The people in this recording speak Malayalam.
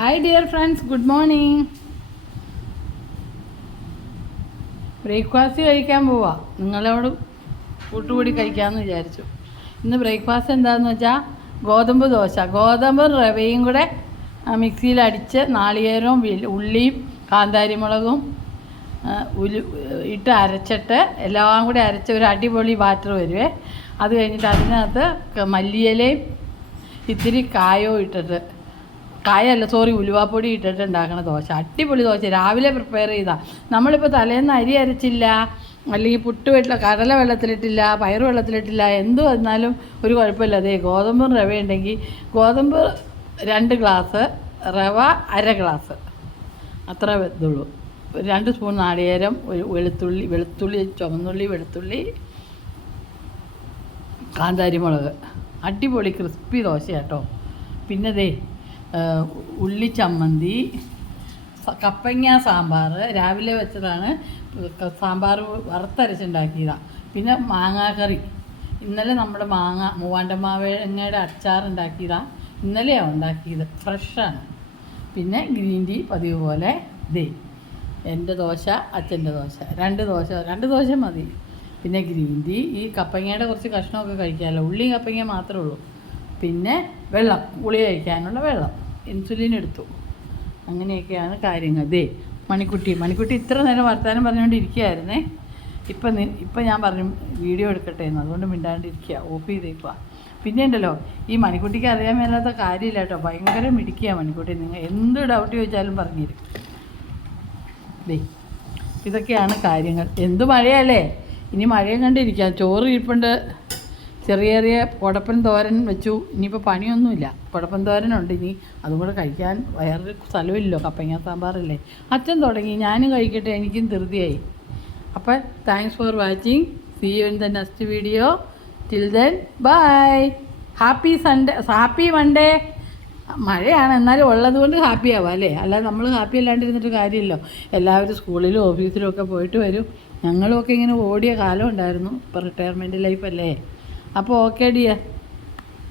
Hi dear friends, good morning. Breakfast കഴിക്കാൻ പോവാ. നിങ്ങളോട് കൂട്ടുകൂടി കഴിക്കാമെന്ന് വിചാരിച്ചു. ഇന്ന് ബ്രേക്ക്ഫാസ്റ്റ് എന്താണെന്ന് വെച്ചാൽ ഗോതമ്പ് ദോശ. ഗോതമ്പും റവയും കൂടെ മിക്സിയിലടിച്ച് നാളികേരവും ഉള്ളിയും കാന്താരിമുളകും ഇട്ട് അരച്ചിട്ട് എല്ലാം കൂടി അരച്ച് ഒരു അടിപൊളി ബാറ്റർ വരുവേ. അത് കഴിഞ്ഞിട്ട് അതിനകത്ത് മല്ലിയിലയും ഇത്തിരി കായവും ഇട്ടിട്ട്, ഉലുവാപ്പൊടി ഇട്ടിട്ട് ഉണ്ടാക്കണ ദോശ. അടിപൊളി ദോശ. രാവിലെ പ്രിപ്പയർ ചെയ്താൽ നമ്മളിപ്പോൾ തലേന്ന് അരി അരച്ചില്ല, അല്ലെങ്കിൽ കടല വെള്ളത്തിലിട്ടില്ല, പയറ് വെള്ളത്തിലിട്ടില്ല, എന്ത് വന്നാലും ഒരു കുഴപ്പമില്ല. അതേ ഗോതമ്പും റവ ഉണ്ടെങ്കിൽ ഗോതമ്പ് 2 ഗ്ലാസ്, റവ 1/2 ഗ്ലാസ്, അത്ര ഇതുള്ളൂ. 2 സ്പൂൺ നാളികേരം, വെളുത്തുള്ളി ചുവന്നുള്ളി, വെളുത്തുള്ളി, കാന്താരിമുളക്. അടിപൊളി ക്രിസ്പി ദോശ കേട്ടോ. പിന്നെ ഉള്ളി ചമ്മന്തി, കപ്പങ്ങ സാമ്പാർ. രാവിലെ വെച്ചതാണ് സാമ്പാർ, വറുത്തരച്ചുണ്ടാക്കിയതാണ്. പിന്നെ മാങ്ങാക്കറി. ഇന്നലെ നമ്മുടെ മൂവാണ്ടമാങ്ങയുടെ അച്ചാർ ഉണ്ടാക്കിയതാണ്. ഇന്നലെയാണ് ഉണ്ടാക്കിയത്, ഫ്രഷാണ്. പിന്നെ ഗ്രീൻ ടീ പതിവ് പോലെ. എൻ്റെ ദോശ, അച്ഛൻ്റെ ദോശ, 2 ദോശ മതി. പിന്നെ ഗ്രീൻ ടീ. ഈ കപ്പങ്ങയുടെ കുറച്ച് കഷ്ണമൊക്കെ കഴിക്കാമല്ലോ. ഉള്ളി കപ്പങ്ങ മാത്രമേ ഉള്ളൂ. പിന്നെ വെള്ളം, ഗുളിക കഴിക്കാനുള്ള വെള്ളം. ഇൻസുലിൻ എടുത്തു. അങ്ങനെയൊക്കെയാണ് കാര്യങ്ങൾ. മണിക്കുട്ടി ഇത്ര നേരം വർത്താനം പറഞ്ഞുകൊണ്ടിരിക്കുകയായിരുന്നേ. ഇപ്പം ഞാൻ പറഞ്ഞു വീഡിയോ എടുക്കട്ടെ എന്ന്, അതുകൊണ്ട് മിണ്ടാണ്ടിരിക്കുക, ഓഫ് ചെയ്തേക്കുക. പിന്നെ ഉണ്ടല്ലോ, ഈ മണിക്കുട്ടിക്ക് അറിയാൻ മേലാത്ത കാര്യമില്ല കേട്ടോ. ഭയങ്കര മിടിക്കുക മണിക്കുട്ടി. നിങ്ങൾ എന്ത് ഡൗട്ട് ചോദിച്ചാലും പറഞ്ഞിരും. ഇതൊക്കെയാണ് കാര്യങ്ങൾ. എന്ത് മഴയല്ലേ. ഇനി മഴയും കണ്ടിരിക്കാം. ചോറ് ഇരിപ്പുണ്ട്, ചെറിയ കുടപ്പൻ തോരൻ വെച്ചു. ഇനിയിപ്പോൾ പണിയൊന്നുമില്ല. കുടപ്പൻ തോരനുണ്ട്. ഇനി അതും കൂടെ കഴിക്കാൻ വേറൊരു സ്ഥലമില്ലല്ലോ. കപ്പങ്ങ സാമ്പാറല്ലേ. അച്ഛൻ തുടങ്ങി, ഞാനും കഴിക്കട്ടെ, എനിക്കും ധൃതിയായി. അപ്പോൾ thanks for watching. See you in the next video. Till then bye. Happy Sunday, happy Monday. മഴയാണ്, എന്നാലും ഉള്ളത് കൊണ്ട് ഹാപ്പി ആവാം അല്ലേ. അല്ലാതെ നമ്മൾ ഹാപ്പി അല്ലാണ്ടിരുന്നിട്ട് കാര്യമില്ലോ. എല്ലാവരും സ്കൂളിലും ഓഫീസിലും ഒക്കെ പോയിട്ട് വരും. ഞങ്ങളുമൊക്കെ ഇങ്ങനെ ഓടിയ കാലം ഉണ്ടായിരുന്നു. ഇപ്പോൾ റിട്ടയർമെൻറ്റ് ലൈഫല്ലേ. അപ്പോൾ ഓക്കെ ഡിയർ.